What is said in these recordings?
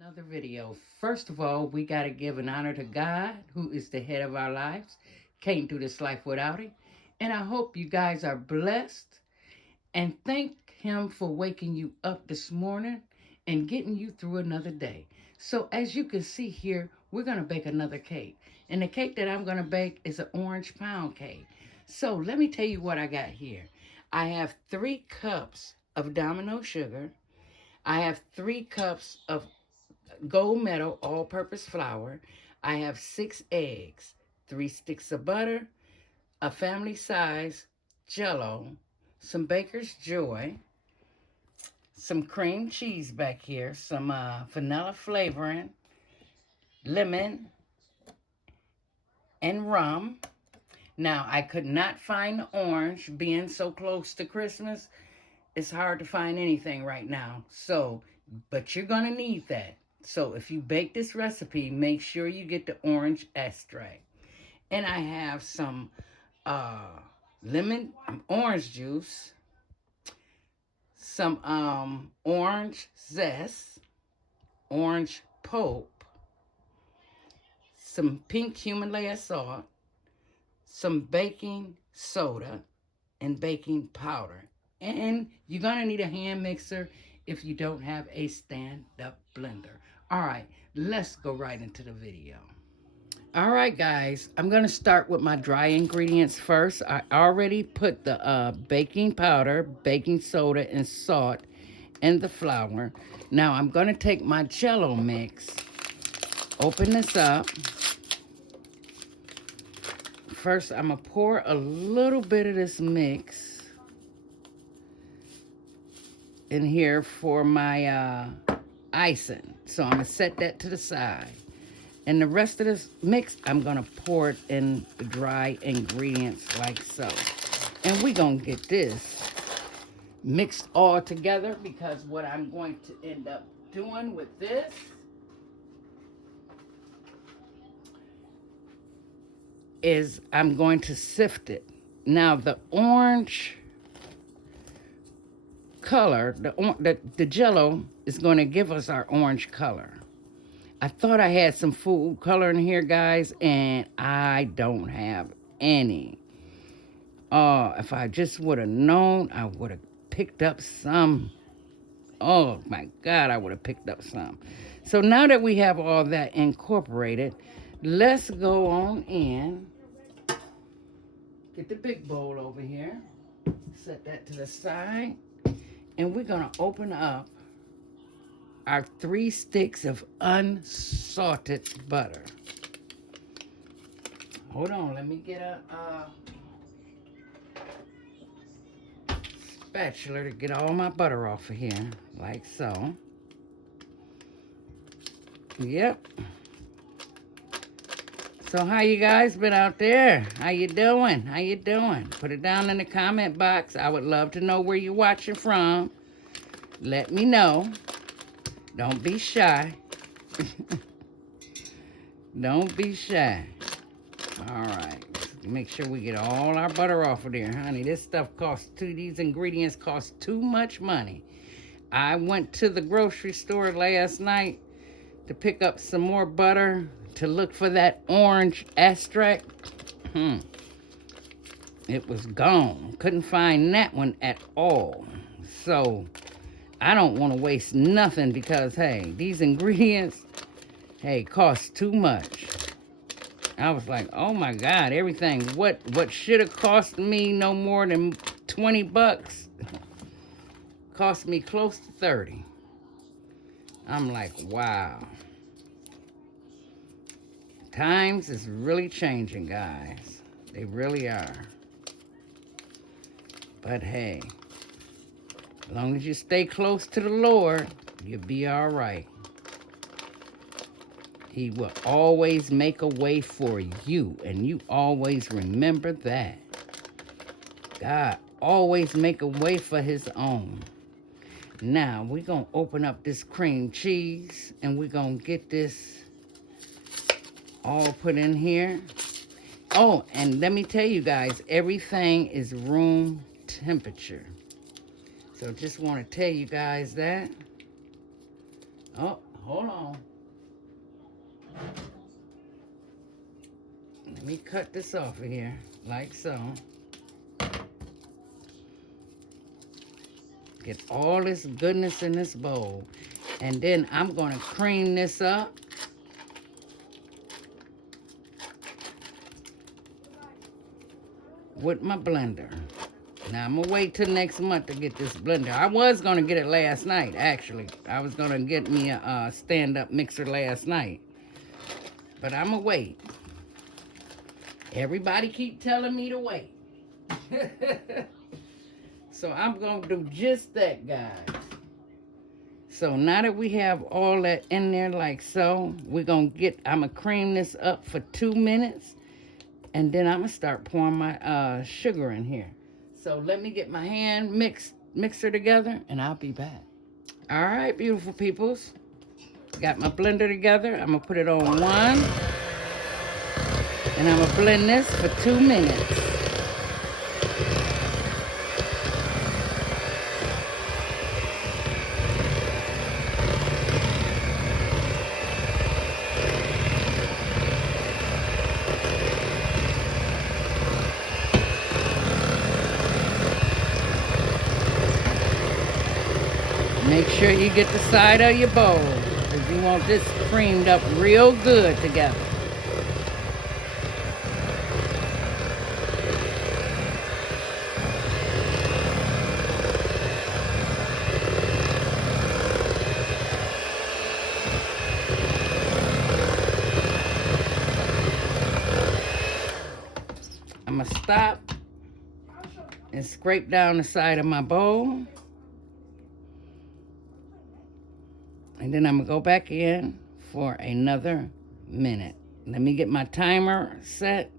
Another video. First of all, we got to give an honor to God, who is the head of our lives. Can't do this life without Him. And I hope you guys are blessed and thank Him for waking you up this morning and getting you through another day. So, as you can see here, we're going to bake another cake. And the cake that I'm going to bake is an orange pound cake. So, let me tell you what I got here. I have 3 cups of domino sugar. I have 3 cups of gold medal all purpose flour. I have 6 eggs, 3 sticks of butter, a family size jello, some baker's joy, some cream cheese back here, some vanilla flavoring, lemon, and rum. Now, I could not find the orange. Being so close to Christmas, it's hard to find anything right now. So, but you're going to need that. So if you bake this recipe, make sure you get the orange extract. And I have some orange juice, some orange zest, orange pulp, some pink Himalaya salt, some baking soda, and baking powder. And you're going to need a hand mixer if you don't have a stand-up blender. All right, let's go right into the video. All right, guys, I'm going to start with my dry ingredients first. I already put the baking powder, baking soda, and salt in the flour. Now, I'm going to take my Jell-O mix, open this up. First, I'm going to pour a little bit of this mix in here for my icing. So I'm going to set that to the side. And the rest of this mix, I'm going to pour it in the dry ingredients like so. And we're going to get this mixed all together, because what I'm going to end up doing with this is I'm going to sift it. Now, the orange color, the Jell-O is going to give us our orange color. I thought I had some food color in here, guys, and I don't have any. If I just would have known, I would have picked up some. Oh, my God, I would have picked up some. So now that we have all that incorporated, let's go on in. Get the big bowl over here. Set that to the side. And we're going to open up our 3 sticks of unsalted butter. Hold on, let me get a spatula to get all my butter off of here, like so. Yep. So how you guys been out there? How you doing? How you doing? Put it down in the comment box. I would love to know where you're watching from. Let me know. Don't be shy. Don't be shy. All right. Make sure we get all our butter off of there, honey. This stuff these ingredients cost too much money. I went to the grocery store last night to pick up some more butter to look for that orange extract. It was gone. Couldn't find that one at all. So I don't want to waste nothing, because, hey, these ingredients, hey, cost too much. I was like, oh, my God, everything. What should have cost me no more than 20 bucks cost me close to 30. I'm like, wow. Times is really changing, guys. They really are. But, hey, as long as you stay close to the Lord, you'll be all right. He will always make a way for you, and you always remember that. God always make a way for his own. Now, we're going to open up this cream cheese, and we're going to get this all put in here. Oh, and let me tell you guys, everything is room temperature. So just want to tell you guys that. Oh, hold on. Let me cut this off of here, like so. Get all this goodness in this bowl. And then I'm gonna cream this up. With my blender. Now I'm gonna wait till next month to get this blender. I was gonna get it last night, actually. I was gonna get me a stand-up mixer last night. But I'm gonna wait. Everybody keep telling me to wait. So I'm gonna do just that, guys. So now that we have all that in there like so, I'm gonna cream this up for 2 minutes. And then I'm gonna start pouring my sugar in here. So let me get my hand mixer together and I'll be back. All right, beautiful peoples. Got my blender together. I'm gonna put it on 1. And I'm gonna blend this for 2 minutes. Make sure you get the side of your bowl, because you want this creamed up real good together. I'm going to stop and scrape down the side of my bowl. And then I'm going to go back in for another minute. Let me get my timer set.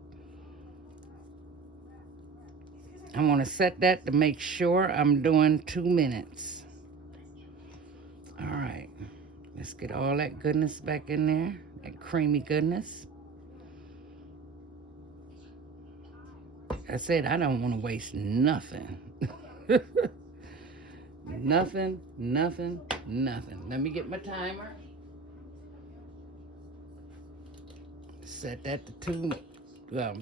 I want to set that to make sure I'm doing 2 minutes. All right. Let's get all that goodness back in there. That creamy goodness. I said I don't want to waste nothing. Nothing. Let me get my timer. Set that to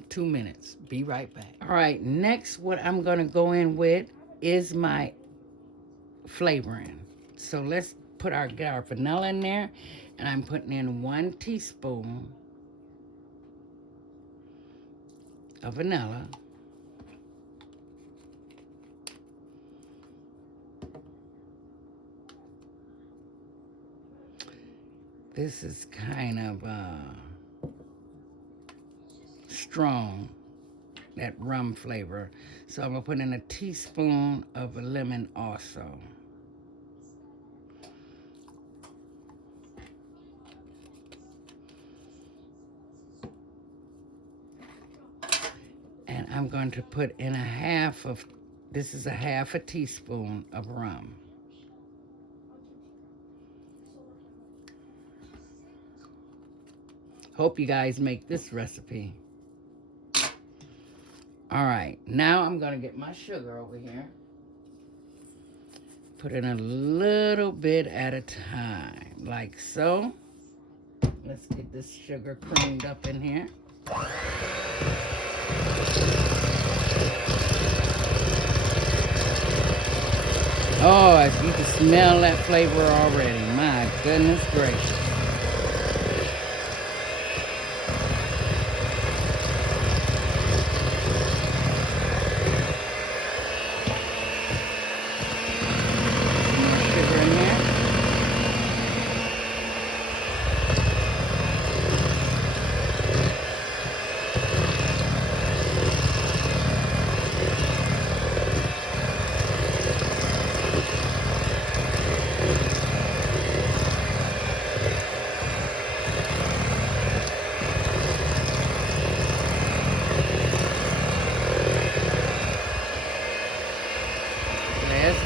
2 minutes. Be right back. All right, next what I'm going to go in with is my flavoring. So let's get our vanilla in there. And I'm putting in 1 teaspoon of vanilla. This is kind of strong, that rum flavor. So I'm going to put in a teaspoon of lemon also. And I'm going to put in this is a half a teaspoon of rum. Hope you guys make this recipe. All right, now I'm gonna get my sugar over here. Put in a little bit at a time, like so. Let's get this sugar creamed up in here. Oh, you can smell that flavor already. My goodness gracious.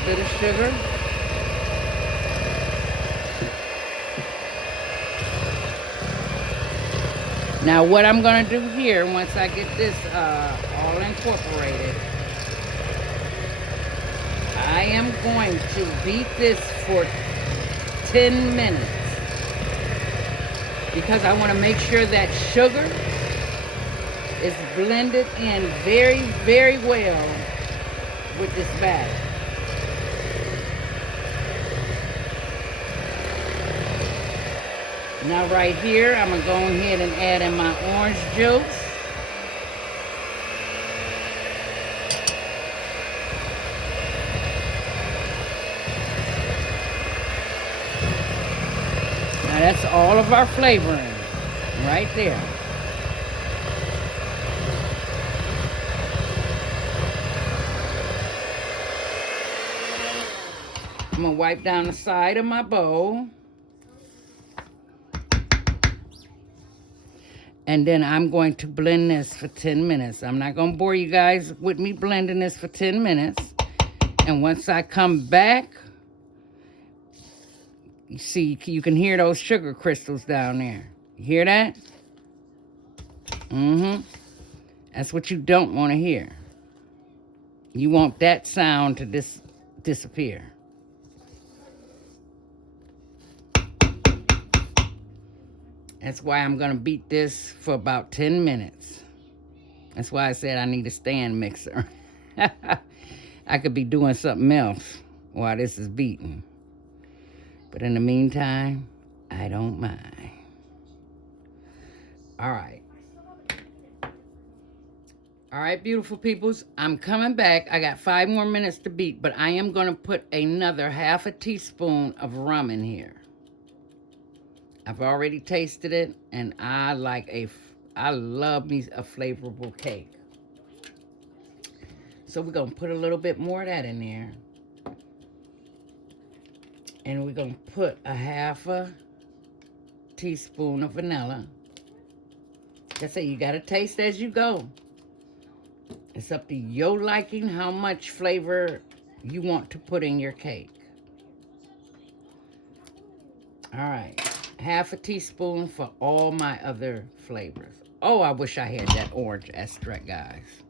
Bit of sugar. Now what I'm going to do here, once I get this all incorporated, I am going to beat this for 10 minutes. because I want to make sure that sugar is blended in very, very well with this batter. Now right here, I'm going to go ahead and add in my orange juice. Now that's all of our flavoring right there. I'm going to wipe down the side of my bowl. And then I'm going to blend this for 10 minutes. I'm not going to bore you guys with me blending this for 10 minutes. And once I come back, you see, you can hear those sugar crystals down there. You hear that? That's what you don't want to hear. You want that sound to disappear. That's why I'm going to beat this for about 10 minutes. That's why I said I need a stand mixer. I could be doing something else while this is beating. But in the meantime, I don't mind. All right. All right, beautiful peoples. I'm coming back. I got 5 more minutes to beat, but I am going to put another half a teaspoon of rum in here. I've already tasted it, and I love me a flavorful cake. So we're going to put a little bit more of that in there. And we're going to put a half a teaspoon of vanilla. Like I say, you got to taste as you go. It's up to your liking how much flavor you want to put in your cake. All right. Half a teaspoon for all my other flavors. Oh, I wish I had that orange extract, guys.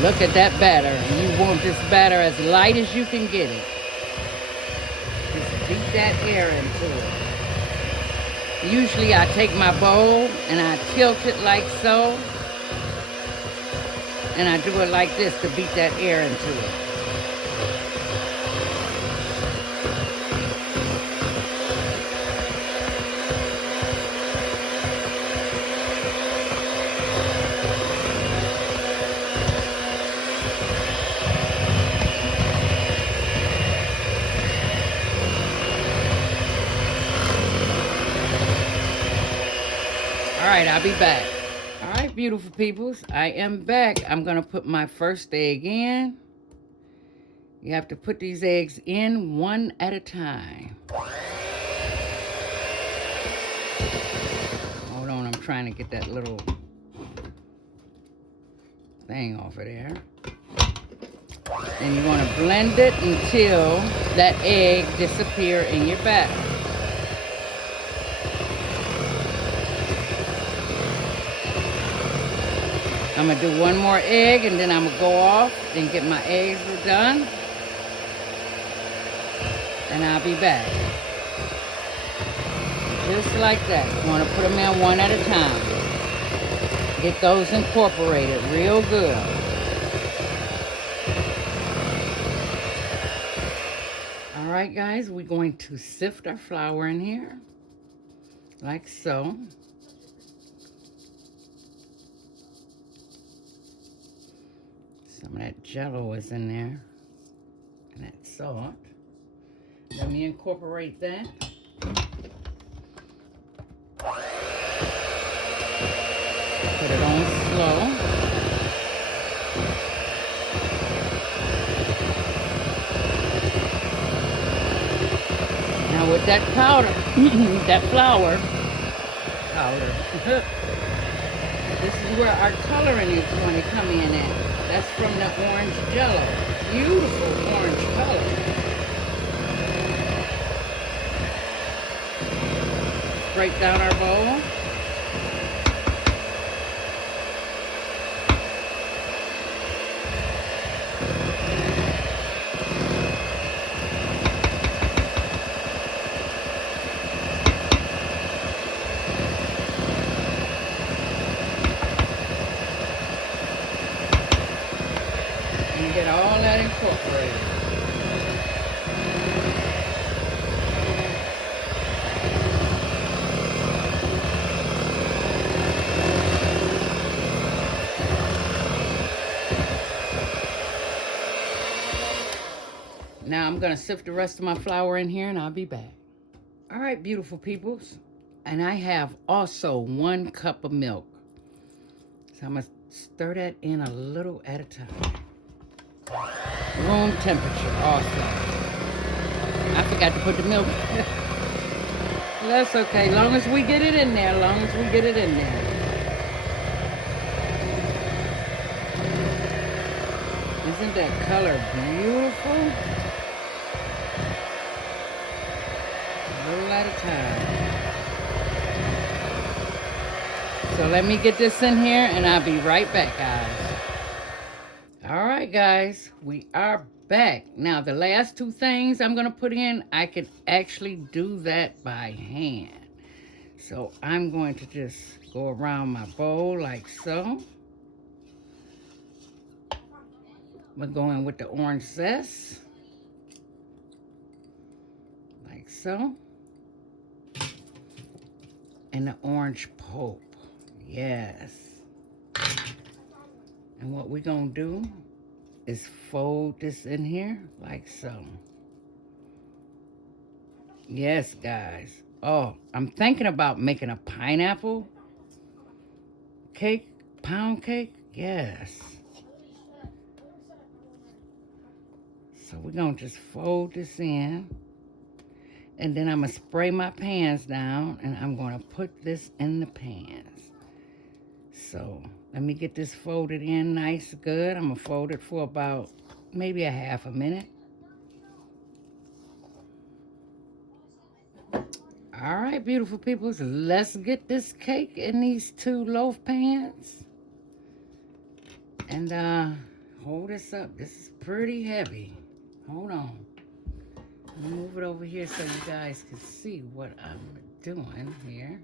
Look at that batter. You want this batter as light as you can get it. Just beat that air into it. Usually I take my bowl and I tilt it like so. And I do it like this to beat that air into it. All right, I'll be back. All right, beautiful peoples, I am back. I'm going to put my first egg in. You have to put these eggs in one at a time. Hold on, I'm trying to get that little thing off of there. And you want to blend it until that egg disappears in your batter. I'm going to do one more egg, and then I'm going to go off and get my eggs done. And I'll be back. Just like that. You want to put them in one at a time. Get those incorporated real good. All right, guys, we're going to sift our flour in here. Like so. Some of that Jell-O is in there, and that salt. Let me incorporate that. Put it on slow. Now with that powder, that flour powder, This is where our coloring is going to come in at. That's from the orange jello. Beautiful orange color. Scrape down our bowl. And get all that incorporated. Now I'm going to sift the rest of my flour in here and I'll be back. All right, beautiful peoples. And I have also 1 cup of milk. So I'm going to stir that in a little at a time. Room temperature also. I forgot to put the milk. That's okay. Long as we get it in there. Long as we get it in there. Isn't that color beautiful? A little at a time. So let me get this in here and I'll be right back, guys. All right, guys, we are back. Now, the last 2 things I'm going to put in, I could actually do that by hand. So I'm going to just go around my bowl like so. We're going with the orange zest. Like so. And the orange pulp. Yes. And what we're going to do is fold this in here like so. Yes, guys. Oh, I'm thinking about making a pineapple cake, pound cake. Yes. So we're going to just fold this in. And then I'm going to spray my pans down and I'm going to put this in the pans. So let me get this folded in nice, good. I'm going to fold it for about maybe a half a minute. All right, beautiful people, so let's get this cake in these 2 loaf pans. And hold this up. This is pretty heavy. Hold on. Let me move it over here so you guys can see what I'm doing here.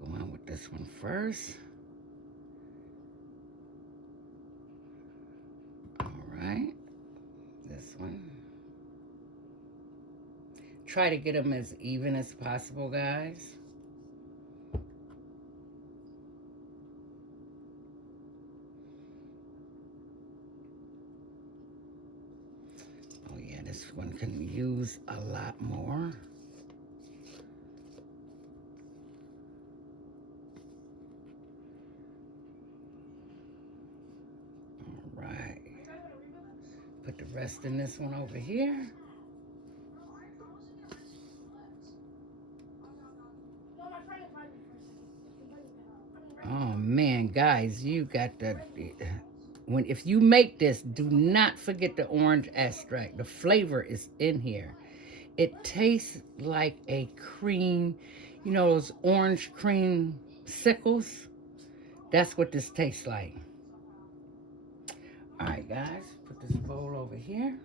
Go on with this one first. All right. This one. Try to get them as even as possible, guys. Oh yeah, this one can use a lot more. All right. Put the rest in this one over here. Oh man, guys, you got the if you make this, do not forget the orange extract. The flavor is in here. It tastes like a cream, you know those orange cream sickles? That's what this tastes like. All right, guys, put this bowl over here.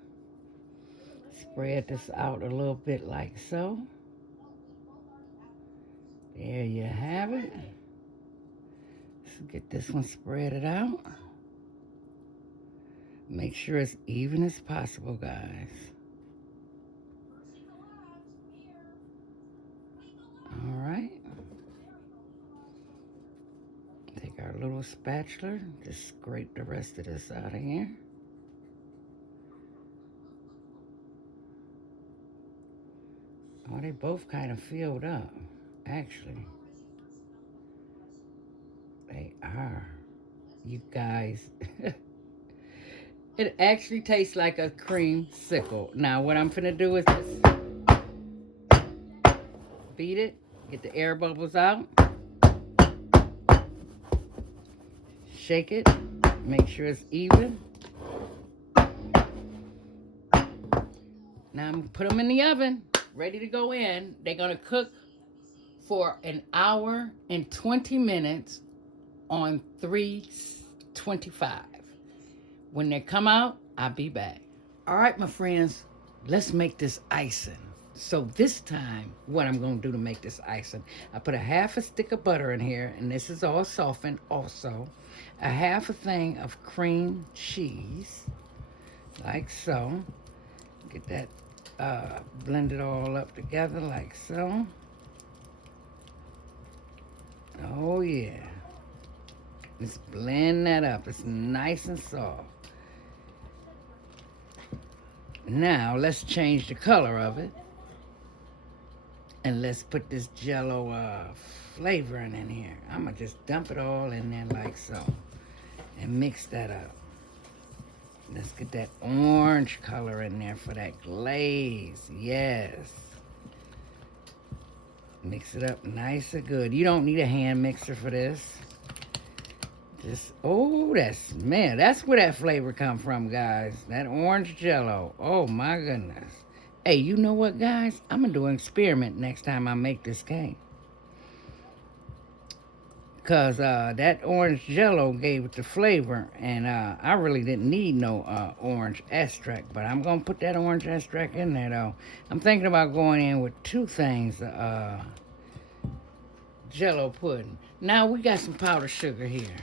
Spread this out a little bit like so. There you have it. Let's get this one spread out. Make sure it's even as possible, guys. All right. Take our little spatula, just scrape the rest of this out of here. Oh, they both kind of filled up, actually. They are. You guys. It actually tastes like a creamsicle. Now, what I'm finna do is just beat it, get the air bubbles out. shake it, make sure it's even. Now I'm gonna put them in the oven, ready to go in. They're gonna cook for an hour and 20 minutes on 325. When they come out, I'll be back. All right, my friends, let's make this icing. So this time, what I'm going to do to make this icing, I put a half a stick of butter in here, and this is all softened also. A half a thing of cream cheese, like so. Get that blended all up together like so. Oh yeah. Just blend that up. It's nice and soft. Now, let's change the color of it. And let's put this Jello flavoring in here. I'm going to just dump it all in there like so. And mix that up. Let's get that orange color in there for that glaze. Yes. Mix it up nice and good. You don't need a hand mixer for this. Just, oh, that's where that flavor come from, guys. That orange Jello. Oh, my goodness. Hey, you know what, guys? I'm going to do an experiment next time I make this cake. Because that orange Jello gave it the flavor, and I really didn't need no orange extract, but I'm going to put that orange extract in there, though. I'm thinking about going in with two things, Jello pudding. Now, we got some powdered sugar here.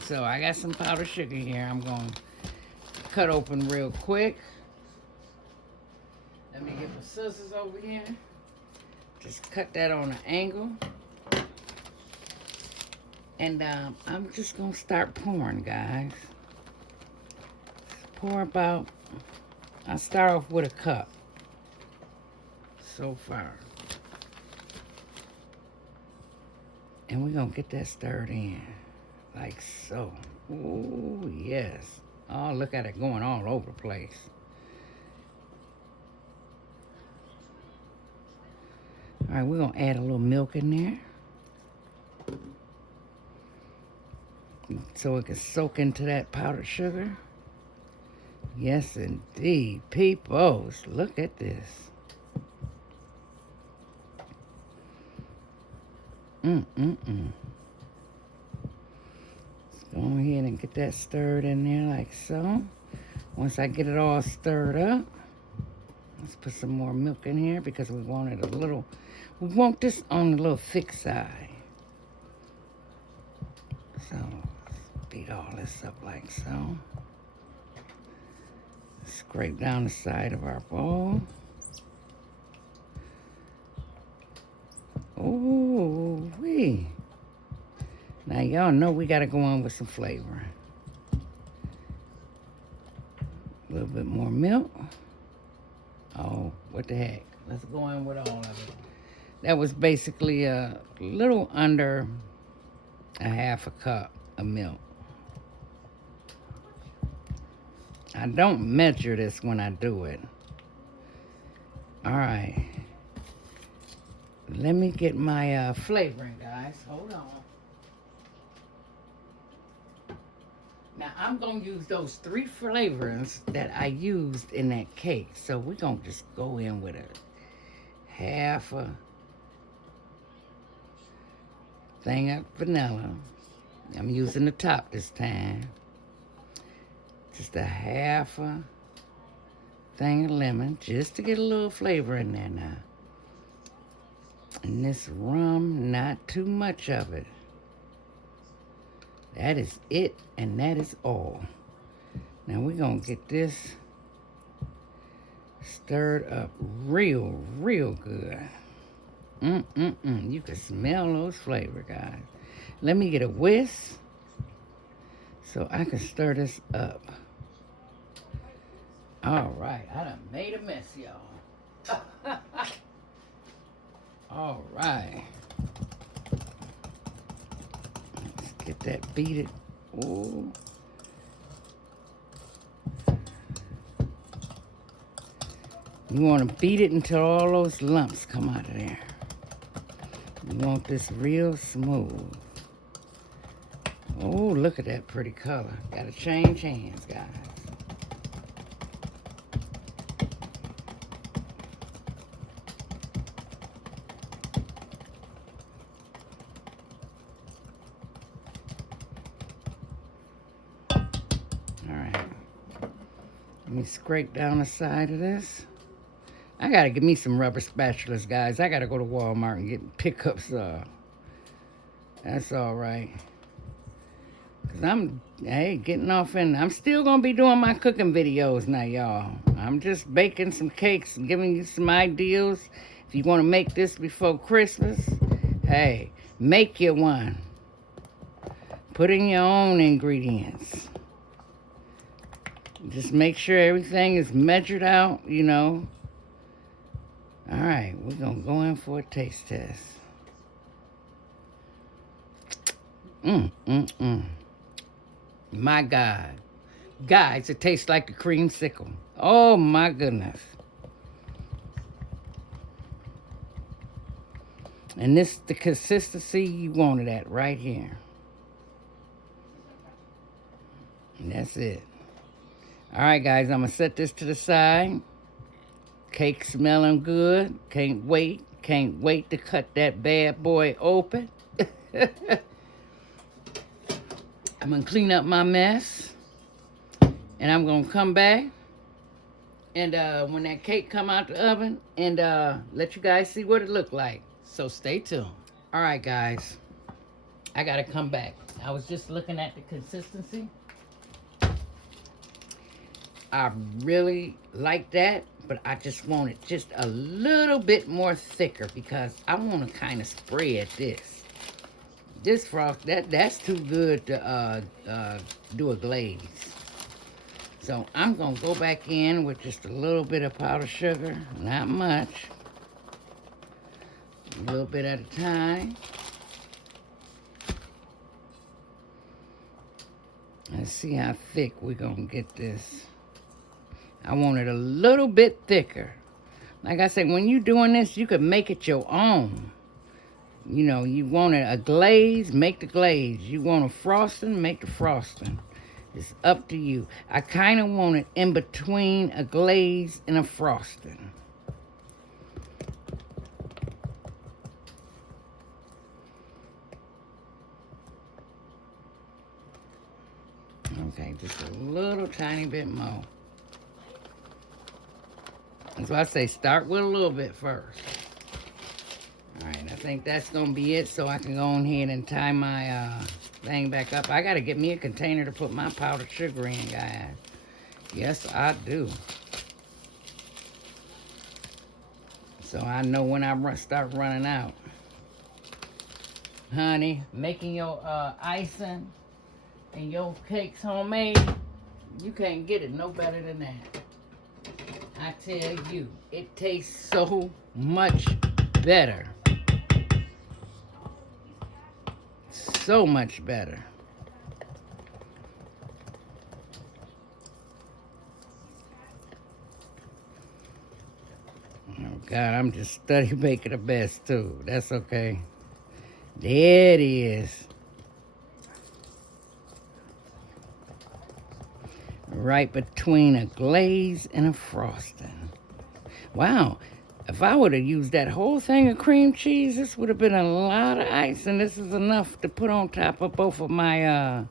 So I got some powdered sugar here. I'm going to cut open real quick. Let me get my scissors over here. Just cut that on an angle. And I'm just going to start pouring, guys. Pour about, I'll start off with a cup. So far. And we're going to get that stirred in. Like so. Oh, yes. Oh, look at it going all over the place. All right, we're going to add a little milk in there. So it can soak into that powdered sugar. Yes, indeed. Peoples, look at this. Mm-mm-mm. Go ahead and get that stirred in there like so. Once I get it all stirred up, let's put some more milk in here because we want it a little, we want this on the little thick side. So, let's beat all this up like so. Scrape down the side of our bowl. Ooh, wee. Now, y'all know we got to go on with some flavor. A little bit more milk. Oh, what the heck. Let's go in with all of it. That was basically a little under a half a cup of milk. I don't measure this when I do it. All right. Let me get my flavoring, guys. Hold on. Now, I'm going to use those 3 flavorings that I used in that cake. So, we're going to just go in with a half a thing of vanilla. I'm using the top this time. Just a half a thing of lemon, just to get a little flavor in there now. And this rum, not too much of it. That is it, and that is all. Now we're going to get this stirred up real good. You can smell those flavors, guys. Let me get a whisk so I can stir this up. All right, I done made a mess, y'all. All right. Get that beat it. Ooh. You want to beat it until all those lumps come out of there. You want this real smooth. Oh, look at that pretty color. Gotta change hands, guys. Alright. Let me scrape down the side of this. I gotta get me some rubber spatulas, guys. I gotta go to Walmart and pick up some. That's alright. Cause I'm getting off in. I'm still gonna be doing my cooking videos now, y'all. I'm just baking some cakes and giving you some ideas. If you want to make this before Christmas, hey, make you one. Put in your own ingredients. Just make sure everything is measured out, you know. All right, we're gonna go in for a taste test. My God. Guys, it tastes like the creamsicle. Oh my goodness. And this is the consistency you wanted at right here. And that's it. All right, guys, I'm going to set this to the side. Cake smelling good. Can't wait. Can't wait to cut that bad boy open. I'm going to clean up my mess. And I'm going to come back. And when that cake come out the oven, and let you guys see what it looked like. So stay tuned. All right, guys. I got to come back. I was just looking at the consistency. I really like that, but I just want it just a little bit more thicker because I want to kind of spread this. This frost, that's too good to do a glaze. So I'm going to go back in with just a little bit of powdered sugar, not much. A little bit at a time. Let's see how thick we're going to get this. I want it a little bit thicker. Like I said, when you're doing this, you can make it your own. You know, you want a glaze, make the glaze. You want a frosting, make the frosting. It's up to you. I kind of want it in between a glaze and a frosting. Okay, just a little tiny bit more. That's why I say start with a little bit first. All right, I think that's going to be it so I can go on ahead and tie my thing back up. I got to get me a container to put my powdered sugar in, guys. Yes, I do. So I know when I start running out. Honey, making your icing and your cakes homemade, you can't get it no better than that. I tell you, it tastes so much better. So much better. Oh God, I'm just study making the best too. That's okay. There it is. Right between a glaze and a frosting. Wow. If I would have used that whole thing of cream cheese, this would have been a lot of ice, and this is enough to put on top of both of my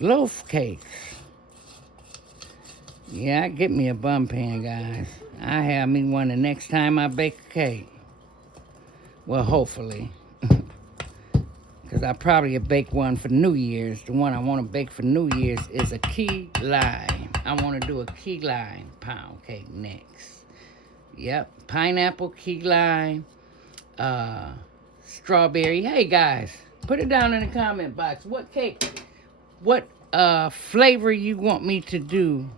loaf cakes. Yeah, I get me a bun pan, guys. I have me one the next time I bake a cake. Well, hopefully. Because I probably bake one for New Year's. The one I want to bake for New Year's is a key lime. I want to do a key lime pound cake next. Yep, pineapple, key lime, strawberry. Hey guys, put it down in the comment box. What cake, what flavor you want me to do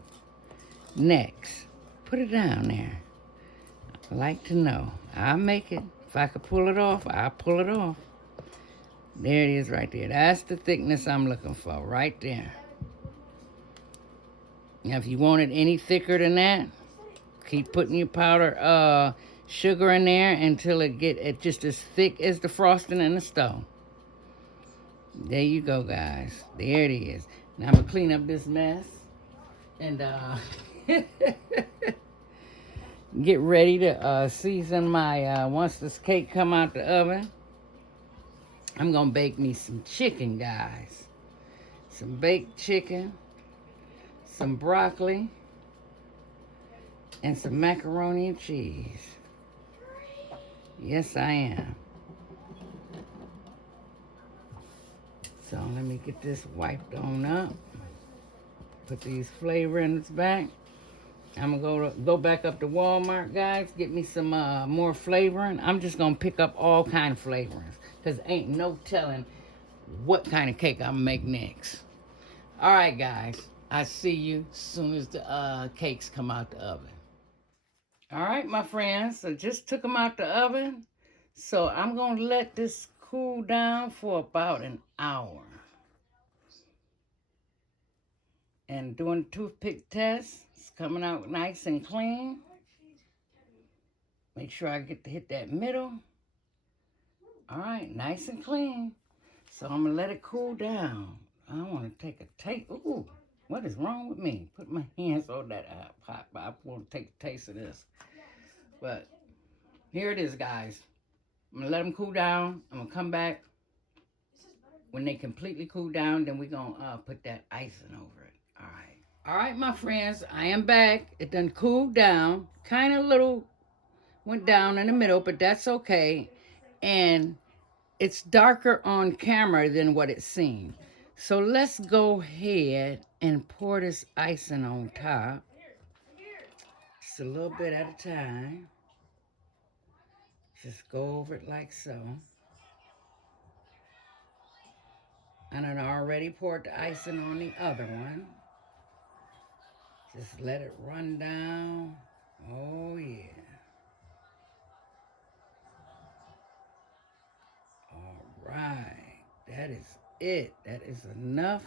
next? Put it down there. I'd like to know. I'll make it. If I could pull it off, I'll pull it off. There it is right there. That's the thickness I'm looking for right there. Now, if you want it any thicker than that, keep putting your powder sugar in there until it get it just as thick as the frosting in the stove. There you go, guys. There it is. Now I'm gonna clean up this mess and get ready to season my once this cake come out the oven. I'm gonna bake me some chicken, guys. Some baked chicken, some broccoli, and some macaroni and cheese. Yes, I am. So let me get this wiped on up. Put these flavorings back. I'm gonna go back up to Walmart, guys. Get me some more flavoring. I'm just gonna pick up all kind of flavorings, cause ain't no telling what kind of cake I'm gonna make next. All right, guys. I see you as soon as the cakes come out the oven. All right, my friends. I just took them out the oven. So I'm going to let this cool down for about an hour. And doing the toothpick test. It's coming out nice and clean. Make sure I get to hit that middle. All right, nice and clean. So I'm going to let it cool down. I want to take a taste. Ooh, what is wrong with me? Put my hands on that pot. I want to take a taste of this. But here it is, guys. I'm going to let them cool down. I'm going to come back. When they completely cool down, then we're going to put that icing over it. All right. All right, my friends. I am back. It done cooled down. Kind of little went down in the middle, but that's okay. And it's darker on camera than what it seemed. So let's go ahead and pour this icing on top. Just a little bit at a time. Just go over it like so. And I already poured the icing on the other one. Just let it run down. Oh, yeah. All right. That is it. That is enough.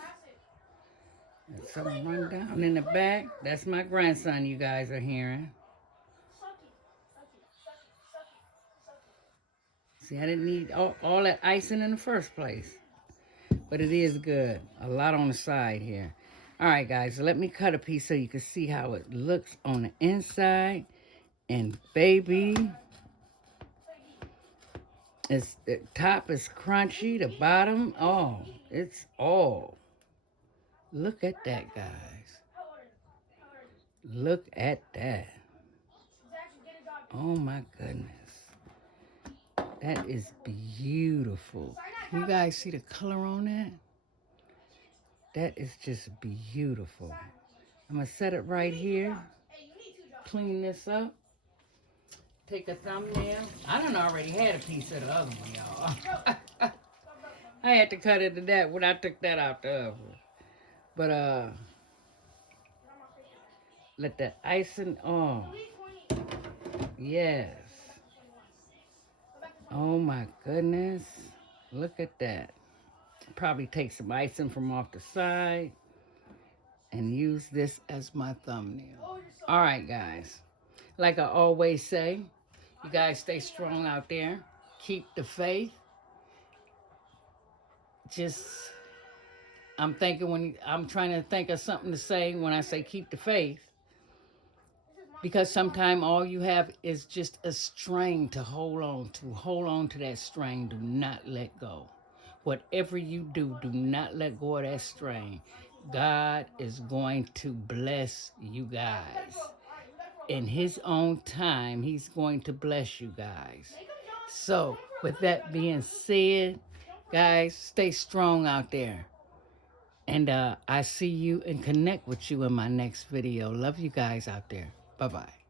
Let some run down in the back. That's my grandson you guys are hearing. See, I didn't need all that icing in the first place. But it is good. A lot on the side here. All right, guys. Let me cut a piece so you can see how it looks on the inside. And baby, the top is crunchy. The bottom, oh, it's all. Look at that, guys. Look at that. Oh, my goodness. That is beautiful. You guys see the color on that? That is just beautiful. I'm going to set it right here. Clean this up. Take a thumbnail. I done already had a piece of the other one, y'all. I had to cut it to that when I took that out the oven. But, let that icing on. Yes. Oh my goodness. Look at that. Probably take some icing from off the side and use this as my thumbnail. All right, guys. Like I always say, you guys stay strong out there. Keep the faith. I'm trying to think of something to say when I say keep the faith. Because sometimes all you have is just a string to hold on to. Hold on to that string. Do not let go. Whatever you do, do not let go of that string. God is going to bless you guys. In his own time, he's going to bless you guys. So, with that being said, guys, stay strong out there. And I see you and connect with you in my next video. Love you guys out there. Bye-bye.